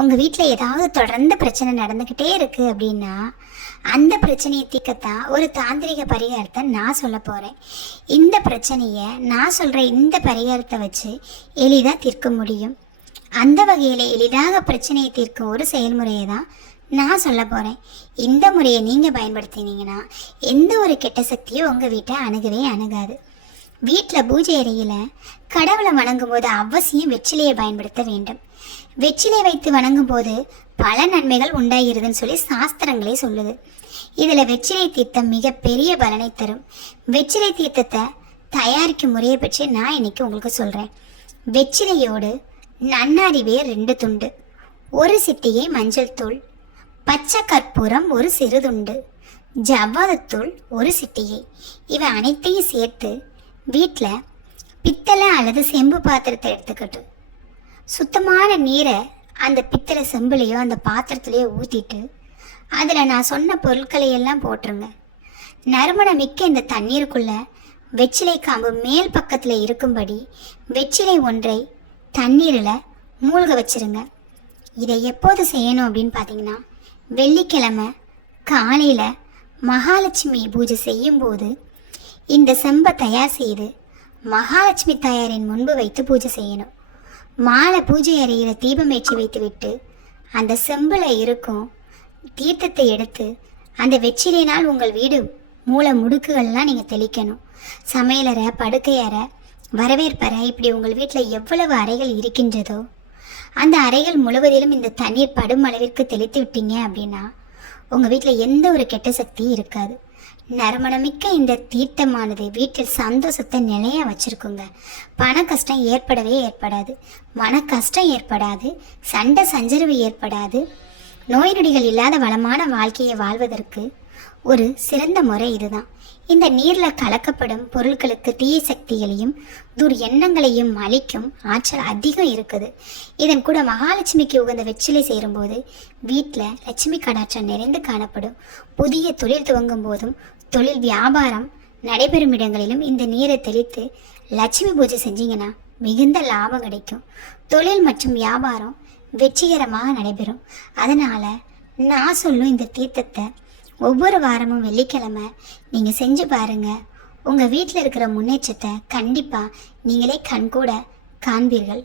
உங்கள் வீட்டில் ஏதாவது தொடர்ந்து பிரச்சனை நடந்துக்கிட்டே இருக்குது அப்படின்னா அந்த பிரச்சனையை தீர்க்கத்தான் ஒரு தாந்திரிக பரிகாரத்தை நான் சொல்ல போகிறேன் இந்த பிரச்சனையை நான் சொல்கிற இந்த பரிகாரத்தை வச்சு எளிதாக தீர்க்க முடியும். அந்த வகையில் எளிதாக பிரச்சனையை தீர்க்கும் ஒரு செயல்முறையை தான் நான் சொல்ல போகிறேன் இந்த முறையை நீங்கள் பயன்படுத்தினீங்கன்னா எந்த ஒரு கெட்ட சக்தியும் உங்கள் வீட்டை அணுகவே அணுகாது. வீட்டில் பூஜை அறையில் கடவுளை வணங்கும் போது அவசியம் வெற்றிலையை பயன்படுத்த வேண்டும். வெற்றிலை வைத்து வணங்கும் போது பல நன்மைகள் உண்டாகிறதுன்னு சொல்லி சாஸ்திரங்களே சொல்லுது. இதில் வெற்றிலை தீர்த்தம் மிகப்பெரிய பலனை தரும். வெற்றிலை தீர்த்தத்தை தயாரிக்கும் முறையை பற்றி நான் இன்னைக்கு உங்களுக்கு சொல்கிறேன் வெற்றிலையோடு நன்னாரிவே ரெண்டு துண்டு ஒரு சிட்டிகை மஞ்சள் தூள் பச்சை கற்பூரம் ஒரு சிறுதுண்டு ஜவ்வாதத்தூள் ஒரு சிட்டிகை. இவை அனைத்தையும் சேர்த்து வீட்டில் பித்தளை அல்லது செம்பு பாத்திரத்தை எடுத்துக்கட்டும். சுத்தமான நீரை அந்த பித்தளை செம்புலேயோ அந்த பாத்திரத்துலேயோ ஊற்றிட்டு அதில் நான் சொன்ன பொருட்களை எல்லாம் போட்டுருங்க. நறுமணம் மிக்க இந்த தண்ணீருக்குள்ள வெற்றிலை காம்பு மேல் பக்கத்தில் இருக்கும்படி வெற்றிலை ஒன்றை தண்ணீரில் மூழ்க வச்சிருங்க. இதை எப்போது செய்யணும் அப்படின்னு பார்த்தீங்கன்னா வெள்ளிக்கிழமை காலையில் மகாலட்சுமி பூஜை செய்யும்போது இந்த செம்பை தயார் செய்து மகாலட்சுமி தாயாரின் முன்பு வைத்து பூஜை செய்யணும். மாலை பூஜை அறையில் தீபம் ஏற்றி வைத்துவிட்டு அந்த செம்பில் இருக்கும் தீர்த்தத்தை எடுத்து அந்த வெற்றிலையினால் உங்கள் வீடு மூளை முடுக்குகள்லாம் நீங்கள் தெளிக்கணும். சமையலறை படுக்கை அறை வரவேற்பறை இப்படி உங்கள் வீட்டில் எவ்வளவு அறைகள் இருக்கின்றதோ அந்த அறைகள் முழுவதிலும் இந்த தண்ணீர் படும் அளவிற்கு தெளித்து விட்டீங்க அப்படின்னா உங்கள் வீட்டில் எந்த ஒரு கெட்ட சக்தியும் இருக்காது. நறுமணமிக்க இந்த தீர்த்தமானது வீட்டில் சந்தோஷத்தை நிலைய வச்சிருக்குங்க. பண கஷ்டம் ஏற்படவே ஏற்படாது. மன கஷ்டம் ஏற்படாது. சண்டை சஞ்சரவு ஏற்படாது. நோய் நொடிகள் இல்லாத வளமான வாழ்க்கையை வாழ்வதற்கு ஒரு சிறந்த முறை இதுதான். இந்த நீரில் கலக்கப்படும் பொருட்களுக்கு தீய சக்திகளையும் துர் எண்ணங்களையும் அழிக்கும் ஆற்றல் அதிகம் இருக்குது. இதன் கூட மகாலட்சுமிக்கு உகந்த வெற்றிலை சேரும்போது வீட்டில் லட்சுமி கடாற்றம் நிறைந்து காணப்படும். புதிய தொழில் துவங்கும் போதும் தொழில் வியாபாரம் நடைபெறும் இடங்களிலும் இந்த நீரை தெளித்து லட்சுமி பூஜை செஞ்சீங்கன்னா மிகுந்த லாபம் கிடைக்கும். தொழில் மற்றும் வியாபாரம் வெற்றிகரமாக நடைபெறும். அதனால் நான் சொல்லும் இந்த தீர்த்தத்தை ஒவ்வொரு வாரமும் வெள்ளிக்கிழமை நீங்கள் செஞ்சு பாருங்கள் உங்கள் வீட்டில் இருக்கிற முன்னேற்றத்தை கண்டிப்பாக நீங்களே கண்கூட காண்பீர்கள்.